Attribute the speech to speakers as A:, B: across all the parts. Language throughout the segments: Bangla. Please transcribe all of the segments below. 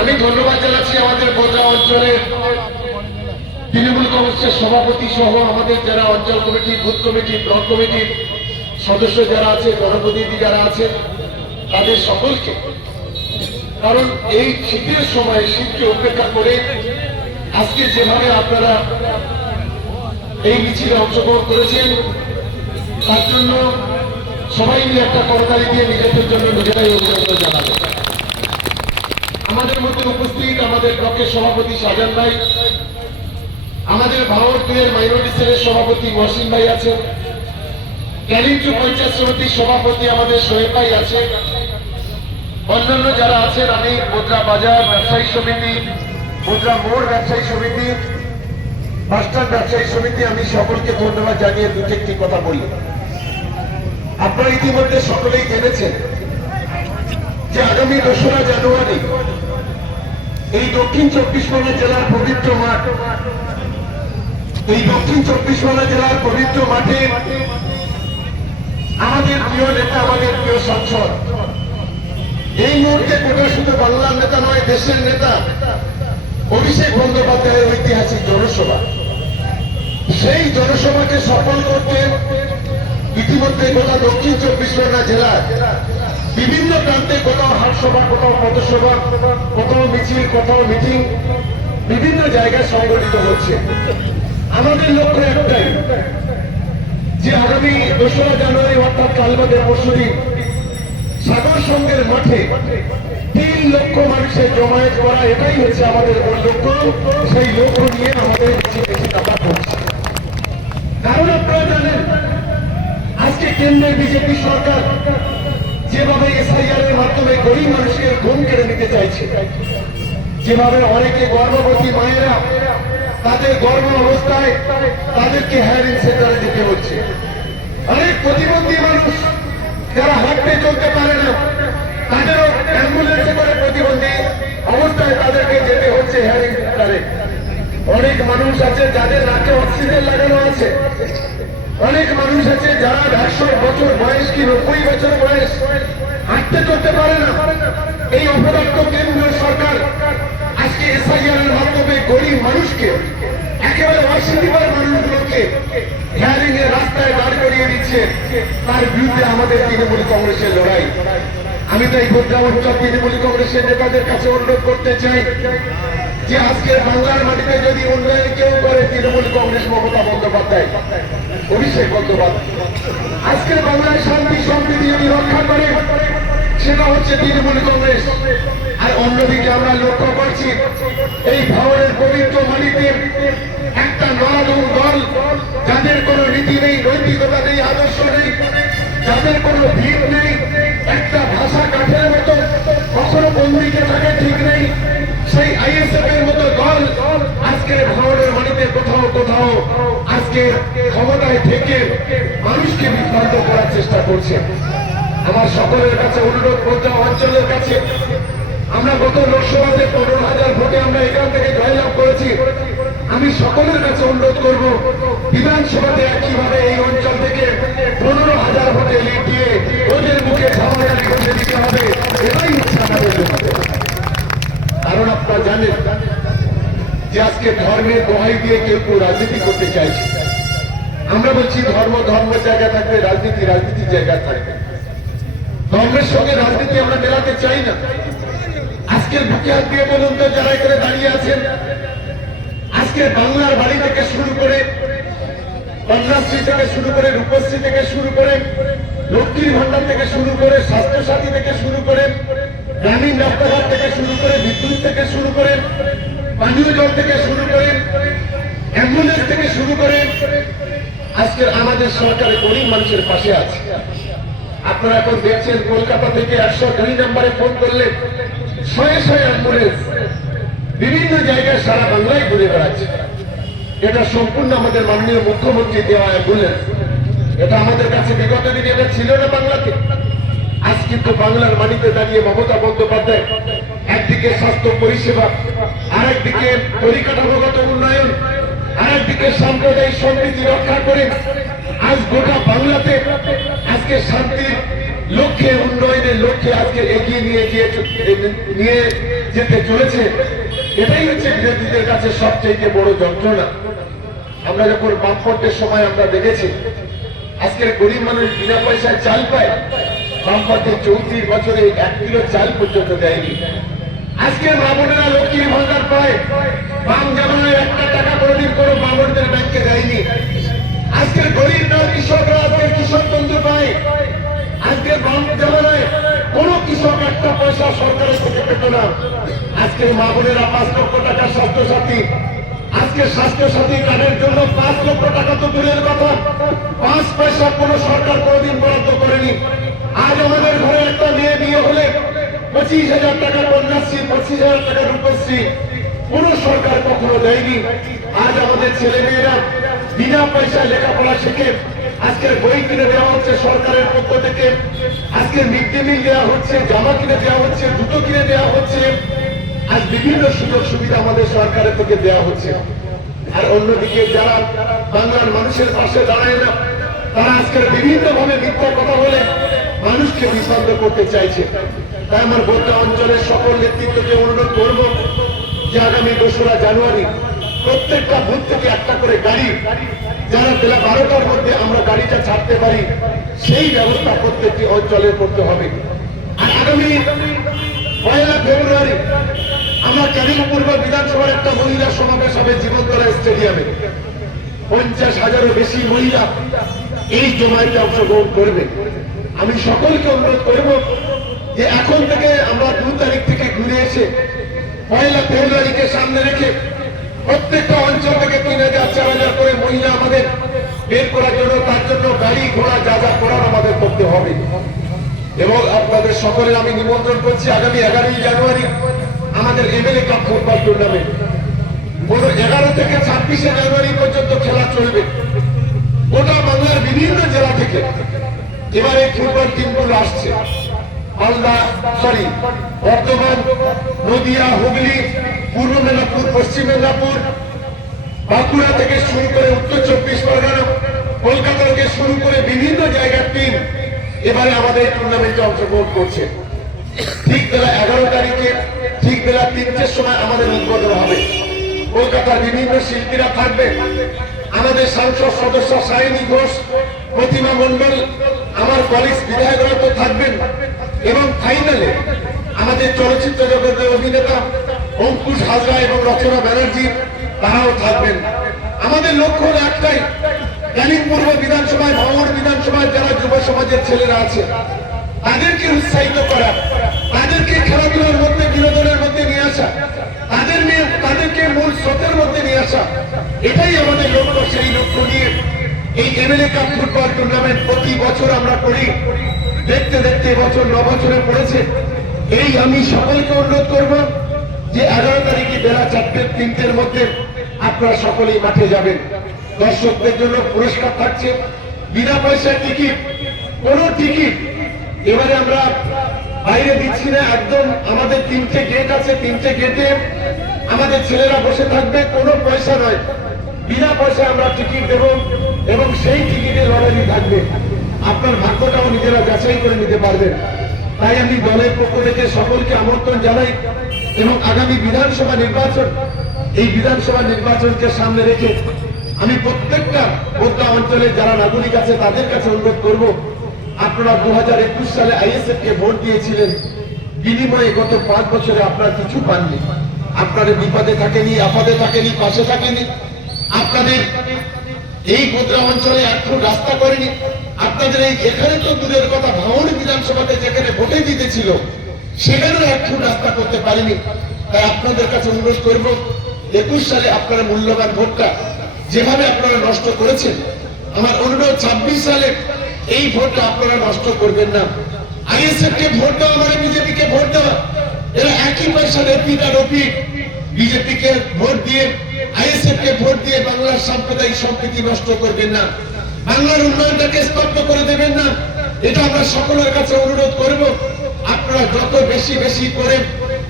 A: আমি ধন্যবাদ জানাচ্ছি আমাদের বোঝা অঞ্চলের তৃণমূল কংগ্রেসের সভাপতি সহ আমাদের যারা অঞ্চল কমিটি, বুথ কমিটি, ব্লক কমিটির সদস্য যারা আছে জনপ্রতিনিধি যারা আছে, তাদের সকলকে। কারণ এই শীতের সময়, শীতকে উপেক্ষা করে আজকে যেভাবে আপনারা এই মিছিলে অংশগ্রহণ করেছেন, তার জন্য সবাই মিলে একটা করতালি দিয়ে নিজেদের জন্য নিজেরাই অভিনন্দন জানাবেন আমাদের মধ্যে উপস্থিত আমাদের ব্লকের সভাপতি সাজান ভাই, আমাদের ভারত মাইনরিটি সেলের সভাপতি মহসিন ভাই আছেন ক্যালিন্টু পঞ্চায়েত সমিতির সভাপতি আমাদের সোহেব ভাই আছে, অন্যান্য যারা আছেন আমি মুদ্রা বাজার ব্যবসায়ী সমিতি, মুদ্রা মোড় ব্যবসায়ী সমিতি বাসস্ট্যান্ড ব্যবসায়ী সমিতি, আমি সকলকে ধন্যবাদ জানিয়ে দুটি একটি কথা বলি। আপনারা ইতিমধ্যে সকলেই জেনেছেন যে আগামী দোসরা জানুয়ারি এই দক্ষিণ চব্বিশ পরগনা জেলার পবিত্র মাঠ। এই দক্ষিণ চব্বিশ পরগনা জেলার পবিত্র মাঠে আমাদের প্রিয় নেতা, আমাদের প্রিয় সংসদ। এই মুহূর্তে গোটা শুধু বাংলার নেতা নয়, দেশের নেতা অভিষেক বন্দ্যোপাধ্যায়ের ঐতিহাসিক জনসভা। সেই জনসভাকে সফল করতে ইতিমধ্যে গোটা দক্ষিণ চব্বিশ পরগনা জেলার বিভিন্ন প্রান্তে কোথাও হাটসভা, কোথাও পথসভা, কোথাও মিছিল, কোথাও মিটিং, বিভিন্ন জায়গায় সংগঠিত হচ্ছে। আমাদের লক্ষ্য একটাই, যে আগামী দোসরা জানুয়ারি, অর্থাৎ কাল বাদে পরশুদিন সাগর সঙ্গের মাঠে তিন লক্ষ মানুষের জমায়েত করা, এটাই হচ্ছে আমাদের মূল লক্ষ্য। সেই লক্ষ্য নিয়ে আমাদের চিন্তা করছে কারণ আপনারা জানেন, আজকে কেন্দ্রের বিজেপি সরকার যেভাবে এসআইআর এর মাধ্যমে গরিব মানুষের ঘুম কেড়ে নিতে চাইছে, যেভাবে অনেকে গর্ভবতী মায়েরা তাদের গর্ভ অবস্থায় তাদেরকে হ্যারিং সেন্টারে দিতে হচ্ছে। অনেক প্রতিবন্ধী মানুষ যারা হাঁটতে চলতে পারে না, তাদেরও অ্যাম্বুলেন্সে করে প্রতিবন্ধী অবস্থায় তাদেরকে যেতে হচ্ছে হ্যারিং সেন্টারে অনেক মানুষ আছে যাদের নাকে অক্সিজেন লাগানো আছে। অনেক মানুষ আছে যারা একশো বছর বয়স কি নব্বই বছর বয়স হাঁটতে চলতে পারে না। এই অপদার্থ কেন্দ্রীয় সরকার আজকে এসআইআর এর মাধ্যমে গরিব মানুষকে, একেবারে অশীতিবার মানুষগুলোকে হেয়ারিং এর রাস্তায় দাঁড় করিয়ে দিচ্ছে। তার বিরুদ্ধে আমাদের তৃণমূল কংগ্রেসের লড়াই। আমি তাই ভোটরা অঞ্চল তৃণমূল কংগ্রেসের নেতাদের কাছে অনুরোধ করতে চাই যে আজকে বাংলার মাটিতে যদি উন্নয়ন কেউ করে, তৃণমূল কংগ্রেস মমতা বন্দ্যোপাধ্যায়। অভিষেক বন্দ্যোপাধ্যায়। আজকের বাংলায় শান্তি সম্প্রীতি যদি রক্ষা করে, সেটা হচ্ছে তৃণমূল কংগ্রেস। আর অন্যদিকে আমরা লক্ষ্য করছি, এই ভারতের পবিত্র মাটিতে একটা নরাধম দল, যাদের কোনো রীতি নেই, নৈতিকতা নেই, আদর্শ নেই, যাদের কোনো ভিড় নেই মানুষকে বিভ্রান্ত করার চেষ্টা করছে। আমার সকলের কাছে অনুরোধ করতে অঞ্চলের কাছে। আমরা গত লোকসভাতে পনেরো হাজার ভোটে আমরা এখান থেকে জয়লাভ করেছি। আমি সকলের কাছে অনুরোধ করব, বিধানসভাতে একইভাবে এই অঞ্চল থেকে পনেরো হাজার ভোটে লিড ওদের মুখে ঝামাঝালি করতে দিতে হবে, এটাই হচ্ছে কারণ আপনারা জানেন যে আজকে ধর্মের দোহাই দিয়ে কেউ কেউ রাজনীতি করতে চাইছে। আমরা বলছি ধর্ম ধর্মের জায়গা থাকবে, রাজনীতি, রাজনীতির জায়গা থাকবে। ধর্মের সঙ্গে রাজনীতি আমরা মেলাতে চাই না। আজকের বুকে হাত দিয়ে বলুন তো, যারা এখানে দাঁড়িয়ে আছেন আজকে বাংলার বাড়ি থেকে শুরু করে কন্যাশ্রী থেকে শুরু করে রূপশ্রী থেকে শুরু করে লক্ষ্মীর ভান্ডার থেকে শুরু করে স্বাস্থ্যসাথী থেকে শুরু করে গ্রামীণ রাস্তাঘাট থেকে শুরু করে বিদ্যুৎ থেকে শুরু করে পানীয় জল থেকে শুরু করে অ্যাম্বুলেন্স থেকে শুরু করে আজকের আমাদের সরকারের গরিব মানুষের পাশে আছে। আপনারা এখন দেখছেন, কলকাতা থেকে একশো দুই নম্বরে ফোন করলে শয়ে শয়ে অ্যাম্বুলেন্স বিভিন্ন জায়গায় সারা বাংলায় ঘুরে বেড়াচ্ছে। এটা সম্পূর্ণ আমাদের মাননীয় মুখ্যমন্ত্রী দেওয়া অ্যাম্বুলেন্স। এটা আমাদের কাছে বিগত দিনে এটা ছিল না বাংলাতে। আজ কিন্তু বাংলার মাটিতে দাঁড়িয়ে মমতা বন্দ্যোপাধ্যায় একদিকে স্বাস্থ্য পরিষেবা, আরেকদিকে পরিকাঠামোগত আরেকদিকে সাম্প্রদায়িক সম্প্রীতি রক্ষা করে আজ গোটা বাংলাতে আজকে শান্তির লক্ষ্যে, উন্নয়নের লক্ষ্যে আজকে এগিয়ে নিয়ে গিয়ে নিয়ে যেতে চলেছে। এটাই হচ্ছে বিরোধীদের কাছে সবচেয়ে বড় যন্ত্রণা। আমরা যখন বামপটের সময় আমরা দেখেছি, আজকের গরিব মানুষ বিনা পয়সায় চাল পায় বামপটে চৌত্রিশ বছরে এক কিলো চাল পর্যন্ত দেয়নি। আজকের মা বোনেরা লক্ষ্মীর ভান্ডার পায়। বাম জামানায় একটা টাকা কোনোদিন কোনো মা ব্যাংকে দেয়নি। আজকের গরিব না কৃষকরা আজকের কৃষক বন্ধু পায়। আজকে বাম জামানায় কোন কৃষক একটা পয়সা সরকারের থেকে পেত না। আজকের মা পাঁচ লক্ষ টাকা স্বাস্থ্য সাথী আজকে স্বাস্থ্য সাথী কার্ডের জন্য পাঁচ লক্ষ টাকা তো দূরের কথা পাঁচ পয়সা কোন সরকার কোনোদিন বরাদ্দ করেনি আজ আমাদের ঘরে একটা মেয়ে বিয়ে হলে পঁচিশ হাজার টাকা কন্যাশ্রী পঁচিশ হাজার টাকা রূপশ্রী কোন সরকার কখনো দেয়নি। আজ আমাদের ছেলে মেয়েরা বিনা পয়সায় লেখাপড়া শিখে আজকের বই কিনে দেওয়া হচ্ছে সরকারের পক্ষ থেকে। আজকে মিড ডে মিল দেওয়া হচ্ছে, জামা কিনে দেওয়া হচ্ছে, জুতো কিনে দেওয়া হচ্ছে। আজ বিভিন্ন সুযোগ সুবিধা আমাদের সরকারের থেকে দেওয়া হচ্ছে। আর অন্যদিকে যারা বাংলার মানুষের পাশে দাঁড়ায় না, তারা আজকের বিভিন্ন ভাবে মিথ্যা কথা বলে মানুষকে বিভ্রান্ত করতে চাইছে। তাই আমার গোটা অঞ্চলের সকল নেতৃত্বকে অনুরোধ করব যে আগামী দোসরা জানুয়ারি প্রত্যেকটা বুথ থেকে একটা করে গাড়ি, যারা বেলা বারোটার মধ্যে আমরা গাড়িটা ছাড়তে পারি, সেই ব্যবস্থা প্রত্যেকটি অঞ্চলে করতে হবে। আর আগামী পয়লা ফেব্রুয়ারি আমরা কালিমপুর বিধানসভার একটা মহিলা সমাবেশ হবে জীবনতলা স্টেডিয়ামে। পঞ্চাশ হাজারও বেশি মহিলা এই জমায়েতে অংশগ্রহণ করবে। আমি সকলকে অনুরোধ করব যে এখন থেকে আমরা দু তারিখ থেকে ঘুরে এসে পয়লা ফেব্রুয়ারিকে সামনে রেখে প্রত্যেকটা অঞ্চল থেকে তিন হাজার চার হাজার করে মহিলা আমাদের বের করার জন্য, তার জন্য গাড়ি ঘোড়া যা যা করার আমাদের করতে হবে। এবং আপনাদের সকলের আমি নিমন্ত্রণ করছি, আগামী এগারোই জানুয়ারি আমাদের এমএলএ কাপ ফুটবল টুর্নামেন্ট কোনো এগারো থেকে ছাব্বিশে জানুয়ারি পর্যন্ত খেলা চলবে। গোটা বাংলার বিভিন্ন জেলা থেকে এবার এই ফুটবল টিমগুলো আসছে। মালদা সরি বর্ধমান নদিয়া, হুগলি, পূর্ব মেদিনীপুর, পশ্চিম মেদিনীপুর, বাঁকুড়া থেকে শুরু করে উত্তর চব্বিশ পরগনা, কলকাতা থেকে শুরু করে বিভিন্ন জায়গার টিম এবারে আমাদের টুর্নামেন্টে অংশগ্রহণ করছে। ঠিক বেলা এগারো তারিখে, ঠিক বেলা তিনটের সময় আমাদের উদ্বোধন হবে। কলকাতার বিভিন্ন শিল্পীরা থাকবে। আমাদের সাংসদ সদস্য সায়নী ঘোষ, প্রতিমা মন্ডল আমার কলেজ বিধায়করা তো থাকবেন। এবং ফাইনালে আমাদের চলচ্চিত্র জগতের অভিনেতা অঙ্কুশ হাজরা এবং রচনা ব্যানার্জি, তারাও থাকবেন। আমাদের লক্ষ্য হলো একটাই পূর্ব বিধানসভায় ভাঙড় বিধানসভায় যারা যুব সমাজের ছেলেরা আছে, তাদেরকে উৎসাহিত করা, তাদেরকে খেলাধুলার মধ্যে, বিনোদনের মধ্যে নিয়ে আসা, তাদের নিয়ে, তাদেরকে মূল স্রোতের মধ্যে নিয়ে আসা, এটাই আমাদের লক্ষ্য, সেই লক্ষ্য নিয়ে এই এমএলএ কাপ ফুটবল টুর্নামেন্ট প্রতি বছর আমরা করি। দেখতে দেখতে এবছর ন বছরে পড়েছে। এই আমি সকলকে অনুরোধ করব যে এগারো তারিখে বেলা চারটে, তিনটের মধ্যে আপনারা সকলেই মাঠে যাবেন। দর্শকদের জন্য পুরস্কার থাকছে। বিনা পয়সার টিকিট, কোন টিকিট। এবারে আমরা বাইরে দিচ্ছি না, একদম আমাদের তিনটে গেট আছে, তিনটে গেটে আমাদের ছেলেরা বসে থাকবে, কোনো পয়সা নয়। বিনা পয়সায় আমরা টিকিট দেব এবং সেই টিকিটে লড়াই থাকবে। আপনার ভাগ্যটাও নিজেরা যাচাই করে নিতে পারবেন। তাই আমি দলের পক্ষ থেকে সকলকে আমন্ত্রণ জানাই এবং আগামী বিধানসভা নির্বাচন, এই বিধানসভা নির্বাচনকে সামনে রেখে আমি প্রত্যেকটা গোটা অঞ্চলে যারা নাগরিক আছে তাদের কাছে অনুরোধ করব, আপনারা দু হাজার একুশ সালে আইএসএফ কে ভোট দিয়েছিলেন, বিনিময়ে গত পাঁচ বছরে আপনারা কিছু পাননি। আপনাদের বিপদে থাকেনি, আপদে থাকেনি, পাশে থাকেনি। আপনাদের এই গোদ্রা অঞ্চলে একটু রাস্তা করেনি। আপনাদের এই এখানে তো দূরের কথা ভাঙড় বিধানসভাতে যেখানে ভোটে জিতেছিল সেখানেও একটু রাস্তা করতে পারেনি। তাই আপনাদের কাছে অনুরোধ করব, একুশ সালে আপনারা মূল্যবান ভোটটা যেভাবে আপনারা নষ্ট করেছেন, আমার অনুরোধ, ছাব্বিশ সালে এই ভোটটা আপনারা নষ্ট করবেন না। আইএসএফ ভোট দেওয়া মানে বিজেপি ভোট দেওয়া? এরা একই পয়সা রেপিট আর রপিট বিজেপি কে ভোট দিয়ে, আইএসএফ কে ভোট দিয়ে বাংলার সাম্প্রদায়িক সম্প্রীতি নষ্ট করবেন না। বাংলার উন্নয়নটাকে স্তব্ধ করে দেবেন না। এটা আমরা সকলের কাছে অনুরোধ করব। আপনারা যত বেশি বেশি করে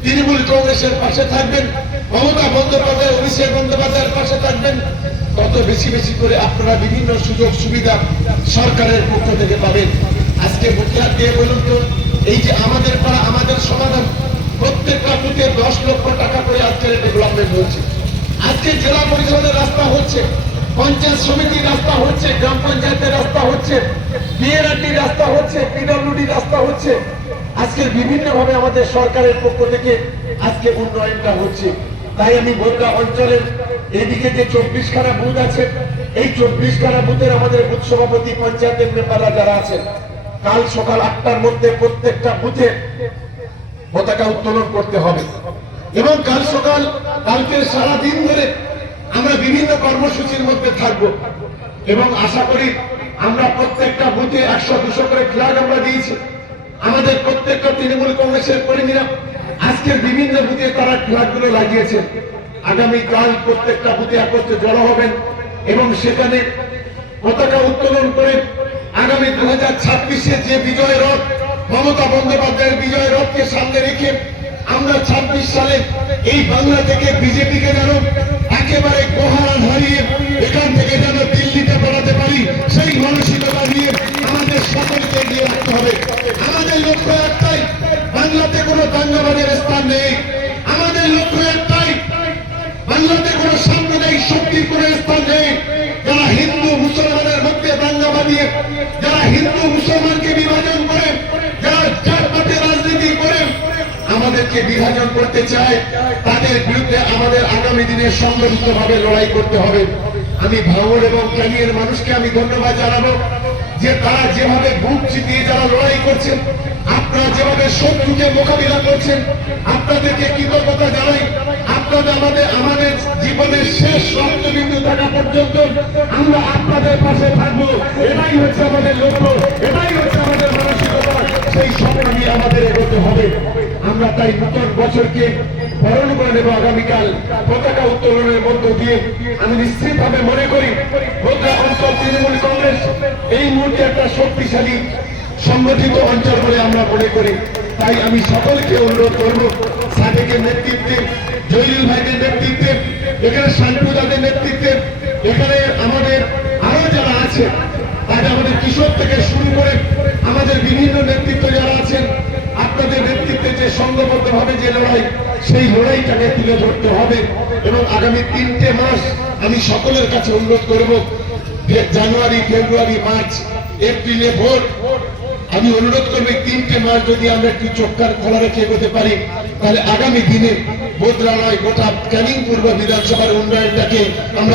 A: তৃণমূল কংগ্রেসের পাশে থাকবেন, মমতা বন্দ্যোপাধ্যায়, অভিষেক বন্দ্যোপাধ্যায়ের পাশে থাকবেন, তত বেশি বেশি করে আপনারা বিভিন্ন সুযোগ সুবিধা সরকারের পক্ষ থেকে পাবেন। আজকে মুখিয়া দিয়ে বলুন তো, এই যে আমাদের পাড়া, আমাদের সমাধান, প্রত্যেকটা বুথে দশ লক্ষ টাকা করে আজকের ডেভেলপমেন্ট হচ্ছে। আজকে জেলা পরিষদের রাস্তা হচ্ছে। পঞ্চায়েত সমিতির রাস্তা হচ্ছে, গ্রাম পঞ্চায়েতের রাস্তা হচ্ছে, বিএনআরটি রাস্তা হচ্ছে, পিডব্লিউডি রাস্তা হচ্ছে। আজকে বিভিন্ন ভাবে আমাদের সরকারের পক্ষ থেকে আজকে উন্নয়নটা হচ্ছে। তাই আমি বোদ্রা অঞ্চলের এদিকে যে চব্বিশ খানা বুথ আছে, এই চব্বিশ খানা বুথের আমাদের বুথ সভাপতি, পঞ্চায়েতের মেম্বাররা যারা আছেন, কাল সকাল আটটার মধ্যে প্রত্যেকটা বুথে পতাকা উত্তোলন করতে হবে। এবং কাল সকাল, কালকে সারাদিন ধরে আমরা বিভিন্ন কর্মসূচির মধ্যে থাকব। এবং আশা করি আমরা প্রত্যেকটা বুথে একশো, দুশো করে ফ্ল্যাগ আমরা দিয়েছি। আমাদের প্রত্যেকটা তৃণমূল কংগ্রেসের কর্মীরা আজকের বিভিন্ন বুথে তারা ফ্ল্যাগগুলো লাগিয়েছে। আগামী কাল প্রত্যেকটা বুথে একত্রে জড়ো হবেন এবং সেখানে পতাকা উত্তোলন করে আগামী দু হাজার ছাব্বিশে যে বিজয় রথ, মমতা বন্দ্যোপাধ্যায়ের বিজয় রথকে সামনে রেখে আমরা ছাব্বিশ সালে এই বাংলা থেকে বিজেপিকে যেন একেবারে গোহারা হারিয়ে এখান থেকে যেন দিল্লিতে পড়াতে পারি, সেই মানসিকতা নিয়ে আমাদের সকলকে এগিয়ে রাখতে হবে। আমাদের লক্ষ্য একটাই, বাংলাতে কোনো দাঙ্গাবাজের স্থান নেই। আমাদের লক্ষ্য একটাই, বাংলাতে কোনো সাম্প্রদায়িক শক্তির কোনো স্থান নেই। যারা হিন্দু, মুসলমানের মধ্যে দাঙ্গা বাঁধিয়ে, যারা হিন্দু আমাদেরকে বিভাজন করতে চায়, তাদের বিরুদ্ধে আমাদের আগামী দিনে সংগঠিত ভাবে লড়াই করতে হবে। আমি ভাঙর এবং ক্যানিয়ের মানুষকে আমি ধন্যবাদ জানাব যে তারা যেভাবে বুক চিতিয়ে যারা লড়াই করছেন, আপনারা যেভাবে শত্রুকে মোকাবিলা করছেন, আপনাদেরকে কৃতজ্ঞতা জানাই। আমরা তাই নতুন বছরকে বরণ করে নেব আগামীকাল পতাকা উত্তোলনের মধ্য দিয়ে। আমি নিশ্চিতভাবে মনে করি অঞ্চল তৃণমূল কংগ্রেস এই মুহূর্তে একটা শক্তিশালী, সংগঠিত অঞ্চল বলে আমরা মনে করি। তাই আমি সকলকে অনুরোধ করব সাদেকের নেতৃত্বে জয়ীল ভাইদের নেতৃত্বে, এখানে শান্তুদাদের নেতৃত্বে, এখানে আমাদের আরও যারা আছে তাদের আমাদের কিশোর থেকে শুরু করে আমাদের বিভিন্ন নেতৃত্ব যারা আছেন, আপনাদের নেতৃত্বে যে সংঘবদ্ধ ভাবে যে লড়াই, সেই লড়াইটাকে তুলে ধরতে হবে এবং আগামী তিনটে মাস আমি সকলের কাছে অনুরোধ করব জানুয়ারি, ফেব্রুয়ারি, মার্চ, এপ্রিলে ভোট। আমি অনুরোধ করব তিনটে মাস যদি আমরা একটু চোখকার খোলা রেখে এগোতে পারি তাহলে আগামী দিনে নয় গোটা ক্যানিং পূর্ব বিধানসভার উন্নয়নটাকে আমরা